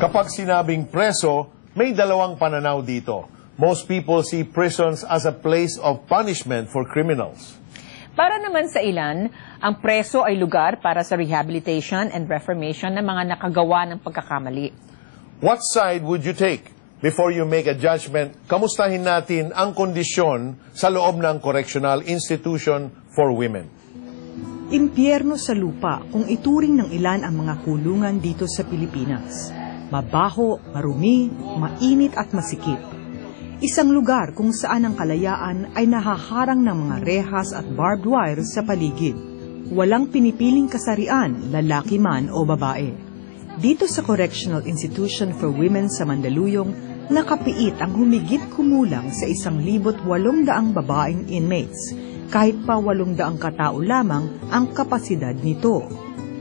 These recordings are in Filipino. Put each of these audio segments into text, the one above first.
Kapag sinabing preso, may dalawang pananaw dito. Most people see prisons as a place of punishment for criminals. Para naman sa ilan, ang preso ay lugar para sa rehabilitation and reformation ng mga nakagawa ng pagkakamali. What side would you take? Before you make a judgment, kamustahin natin ang kondisyon sa loob ng correctional institution for women. Impyerno sa lupa kung ituring ng ilan ang mga kulungan dito sa Pilipinas. Mabaho, marumi, mainit at masikip. Isang lugar kung saan ang kalayaan ay nahaharang ng mga rehas at barbed wire sa paligid. Walang pinipiling kasarian, lalaki man o babae. Dito sa Correctional Institution for Women sa Mandaluyong, nakapiit ang humigit kumulang sa 1,800 babaeng inmates, kahit pa 800 katao lamang ang kapasidad nito.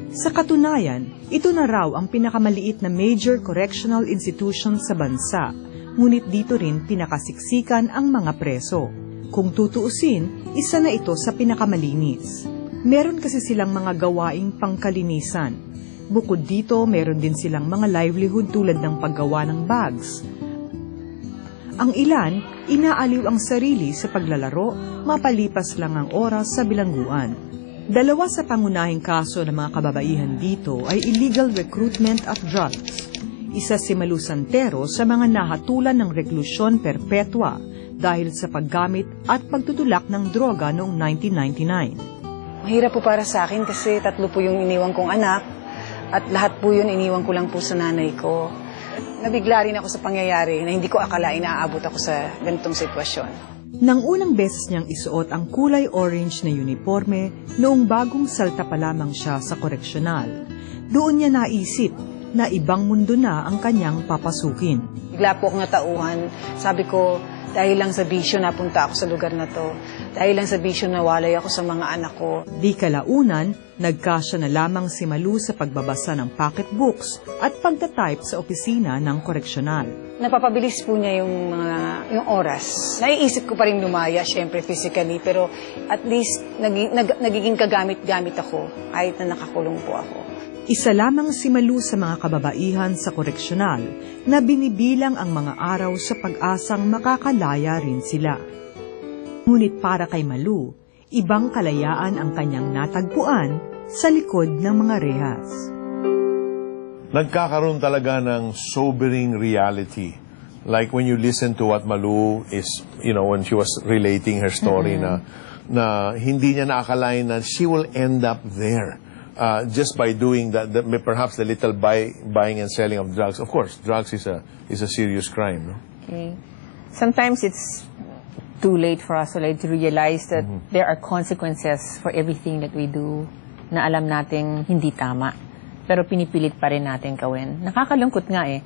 Sa katunayan, ito na raw ang pinakamaliit na major correctional institution sa bansa, ngunit dito rin pinakasiksikan ang mga preso. Kung tutuusin, isa na ito sa pinakamalinis. Meron kasi silang mga gawaing pangkalinisan. Bukod dito, meron din silang mga livelihood tulad ng paggawa ng bags. Ang ilan, inaaliw ang sarili sa paglalaro, mapalipas lang ang oras sa bilangguan. Dalawa sa pangunahing kaso ng mga kababaihan dito ay illegal recruitment at drugs. Isa si Malu Santero sa mga nahatulan ng reklusyon perpetua dahil sa paggamit at pagtutulak ng droga noong 1999. Mahirap po para sa akin kasi 3 po yung iniwan kong anak at lahat po yun iniwan ko lang po sa nanay ko. Nabigla rin ako sa pangyayari na hindi ko akalain na aabot ako sa ganitong sitwasyon. Nang unang beses niyang isuot ang kulay orange na uniforme noong bagong salta pa lamang siya sa koreksyonal, doon niya naisip na ibang mundo na ang kanyang papasukin. Bigla po akong natauhan. Sabi ko, dahil lang sa bisyo napunta ako sa lugar na to. Dahil lang sa bisyo nawalay ako sa mga anak ko. Di kalaunan, nagkasya na lamang si Malu sa pagbabasa ng pocketbooks at pagtatype sa opisina ng koreksyonal. Napapabilis po niya yung oras. Naiisip ko pa rin lumaya, syempre physically, pero at least nagiging kagamit-gamit ako kahit na nakakulong po ako. Isa lamang si Malu sa mga kababaihan sa koreksyonal na binibilang ang mga araw sa pag-asang makakalaya rin sila. Ngunit para kay Malu, ibang kalayaan ang kanyang natagpuan sa likod ng mga rehas. Nagkakaroon talaga ng sobering reality. Like when you listen to what Malu is, when she was relating her story na hindi niya naakalain na she will end up there. Just by doing that, perhaps the little buying and selling of drugs. Of course, drugs is a serious crime. No? Okay. Sometimes it's too late for us to realize that there are consequences for everything that we do na alam nating hindi tama. Pero pinipilit pa rin natin gawin. Nakakalungkot nga eh.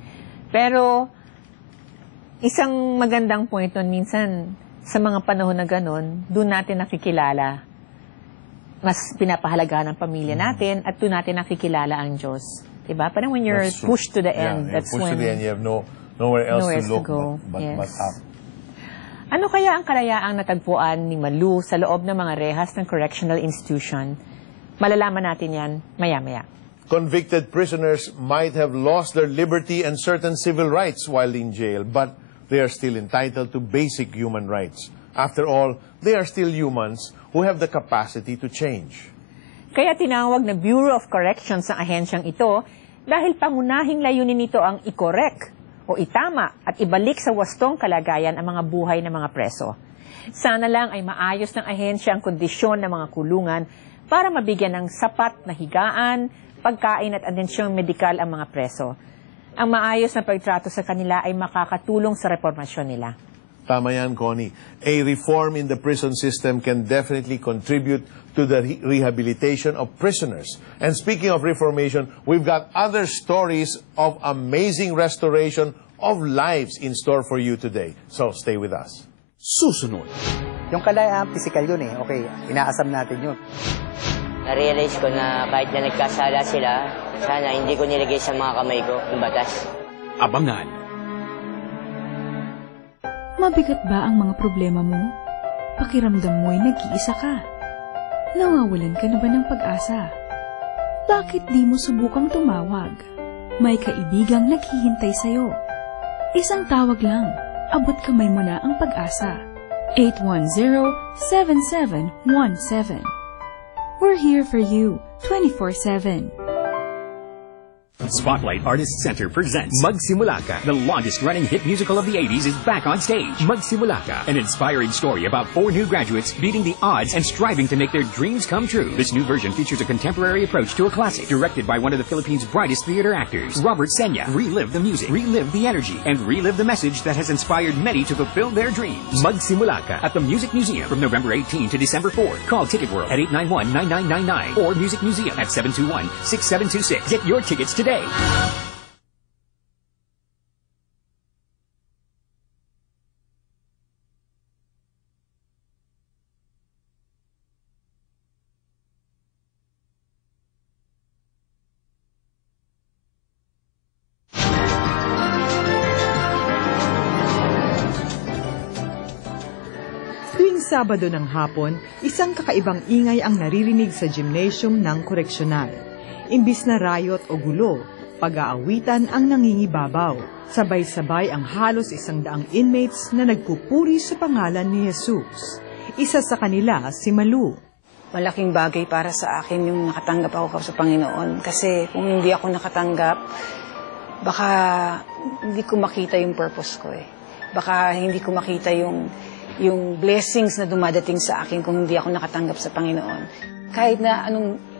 Pero isang magandang point nun minsan, sa mga panahon na ganun, doon natin nakikilala mas pinapahalagahan ang pamilya natin at doon natin nakikilala ang Diyos. Diba? Parang when you're pushed to the end, that's when... Pushed to the end, you have nowhere else to look but up. Ano kaya ang kalayaang natagpuan ni Malu sa loob ng mga rehas ng correctional institution? Malalaman natin yan maya-maya. Convicted prisoners might have lost their liberty and certain civil rights while in jail, but they are still entitled to basic human rights. After all, they are still humans who have the capacity to change. Kaya tinawag na Bureau of Corrections ang ahensyang ito dahil pangunahing layunin nito ang i-correct o itama at ibalik sa wastong kalagayan ang mga buhay ng mga preso. Sana lang ay maayos ng ahensya ang kondisyon ng mga kulungan para mabigyan ng sapat na higaan, pagkain at atensyong medikal ang mga preso. Ang maayos na pagtrato sa kanila ay makakatulong sa reformasyon nila. Tama yan, Connie. A reform in the prison system can definitely contribute to the rehabilitation of prisoners. And speaking of reformation, we've got other stories of amazing restoration of lives in store for you today. So stay with us. Susunod. Yung kalayaan, physical yun eh. Okay, inaasam natin yun. Na-realize ko na kahit na nagkasala sila, sana hindi ko nilagay sa mga kamay ko yung batas. Abangan. Mabigat ba ang mga problema mo? Pakiramdam mo'y nag-iisa ka. Nawawalan ka na ba ng pag-asa? Bakit di mo subukang tumawag? may kaibigang naghihintay sa'yo. Isang tawag lang, abot kamay mo na ang pag-asa. 810-7717. We're here for you 24/7. Spotlight Artist Center presents Magsimula Ka. The longest-running hit musical of the 80s is back on stage. Magsimula Ka, an inspiring story about 4 new graduates beating the odds and striving to make their dreams come true. This new version features a contemporary approach to a classic, directed by one of the Philippines' brightest theater actors, Robert Senya. Relive the music, relive the energy, and relive the message that has inspired many to fulfill their dreams. Magsimula Ka at the Music Museum from November 18 to December 4. Call Ticket World at 891-9999 or Music Museum at 721-6726. Get your tickets today. Tuwing Sabado ng hapon, isang kakaibang ingay ang naririnig sa gymnasium ng koreksyonal. Imbis na riot o gulo, pag-aawitan ang nangingibabaw. Sabay-sabay ang halos 100 inmates na nagpupuri sa pangalan ni Jesus. Isa sa kanila si Malu. Malaking bagay para sa akin yung nakatanggap ako sa Panginoon. Kasi kung hindi ako nakatanggap, baka hindi ko makita yung purpose ko eh. Baka hindi ko makita yung blessings na dumadating sa akin kung hindi ako nakatanggap sa Panginoon. Kahit na anong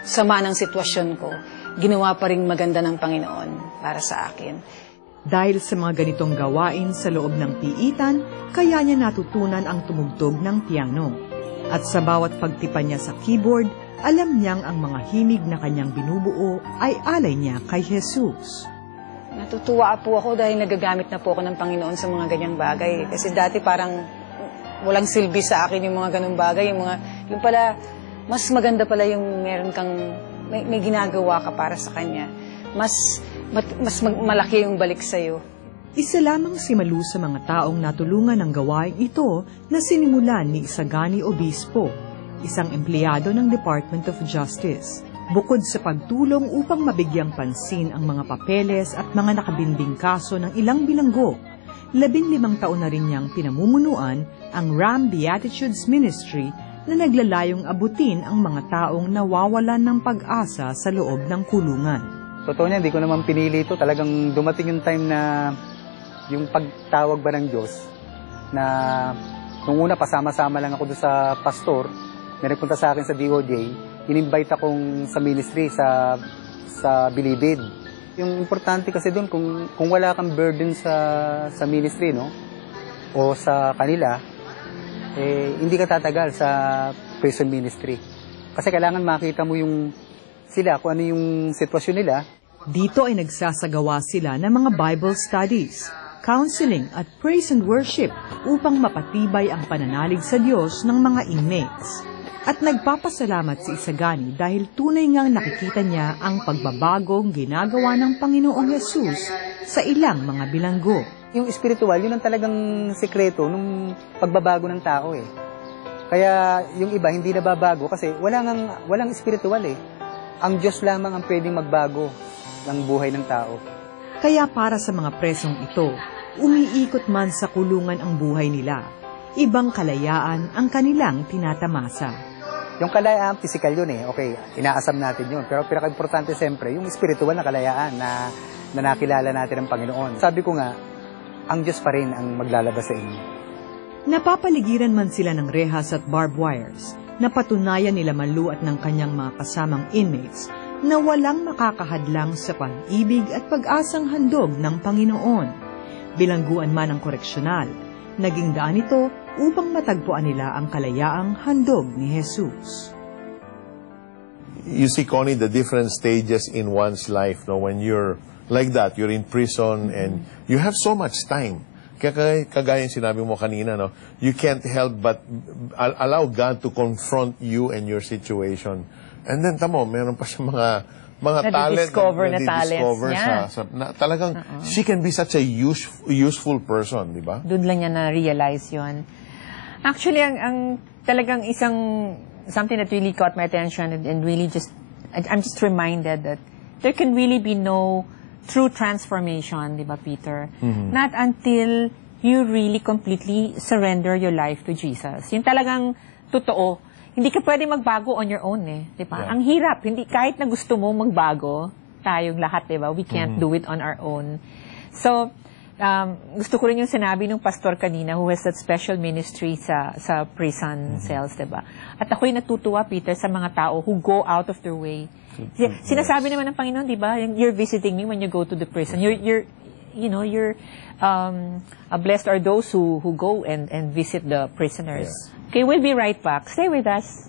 sama ng sitwasyon ko, ginawa pa rin maganda ng Panginoon para sa akin. Dahil sa mga ganitong gawain sa loob ng piitan, kaya niya natutunan ang tumugtog ng piano. At sa bawat pagtipan niya sa keyboard, alam niyang ang mga himig na kanyang binubuo ay alay niya kay Jesus. Natutuwa po ako dahil nagagamit na po ako ng Panginoon sa mga ganyang bagay. Kasi dati parang walang silbi sa akin yung mga ganung bagay. Yung pala, mas maganda pala yung meron kang, may ginagawa ka para sa Kanya. Mas malaki yung balik sa'yo. Isa lamang si Malu sa mga taong natulungan ng gawain ito na sinimulan ni Isagani Obispo, isang empleyado ng Department of Justice. Bukod sa pagtulong upang mabigyang pansin ang mga papeles at mga nakabinding kaso ng ilang bilanggo, 15 taon na rin niyang pinamumunuan ang RAM Beatitudes Ministry na naglalayong abutin ang mga taong nawawalan ng pag-asa sa loob ng kulungan. Totoo niya, hindi ko naman pinili ito. Talagang dumating yung time na yung pagtawag ba ng Diyos na nung una pasama-sama lang ako doon sa pastor na nagpunta sa akin sa DOJ, in-invite akong sa ministry sa Bilibid. Yung importante kasi doon, kung wala kang burden sa ministry, no? O sa kanila, hindi ka tatagal sa prison ministry. Kasi kailangan makita mo yung sila, kung ano yung sitwasyon nila. Dito ay nagsasagawa sila ng mga Bible studies, counseling at praise and worship upang mapatibay ang pananalig sa Diyos ng mga inmates. At nagpapasalamat si Isagani dahil tunay ngang nakikita niya ang pagbabagong ginagawa ng Panginoong Yesus sa ilang mga bilanggo. Yung spiritual, yun ang talagang sekreto ng pagbabago ng tao eh. Kaya yung iba hindi nababago kasi walang spiritual eh. Ang Diyos lamang ang pwedeng magbago ng buhay ng tao. Kaya para sa mga presong ito, umiikot man sa kulungan ang buhay nila. Ibang kalayaan ang kanilang tinatamasa. Yung kalayaan, physical yun eh. Okay, inaasam natin yun. Pero pinaka-importante siyempre, yung spiritual na kalayaan na nakilala natin ang Panginoon. Sabi ko nga, ang Diyos pa rin ang maglalabas sa inyo. Napapaligiran man sila ng rehas at barbed wires, napatunayan nila Malu at ng kanyang mga kasamang inmates na walang makakahadlang sa pag-ibig at pag-asang handog ng Panginoon. Bilangguan man ang koreksyonal, naging daan ito upang matagpuan nila ang kalayaang handog ni Jesus. You see, Connie, the different stages in one's life, no? When you're like that, you're in prison and you have so much time. Kaya kagaya yung sinabi mo kanina, no? You can't help but allow God to confront you and your situation. And then, tamo, meron pa siya mga talent na talents niya. Talagang, she can be such a useful person, di ba? Doon lang niya na-realize yun. Actually, ang talagang something that really caught my attention and really I'm just reminded that there can really be no true transformation, di ba, Peter? Not until you really completely surrender your life to Jesus. Yung talagang totoo. Hindi ka pwede magbago on your own, eh. Di ba? Yeah. Ang hirap. Hindi, kahit na gusto mo magbago, tayong lahat, di ba? We can't do it on our own. So, gusto ko rin yung sinabi ng pastor kanina who has that special ministry sa prison cells, di ba? At ako'y natutuwa, Peter, sa mga tao who go out of their way. Sinasabi naman ng Panginoon, di ba? You're visiting me when you go to the prison. You're blessed are those who go and visit the prisoners. Yes. Okay, we'll be right back. Stay with us.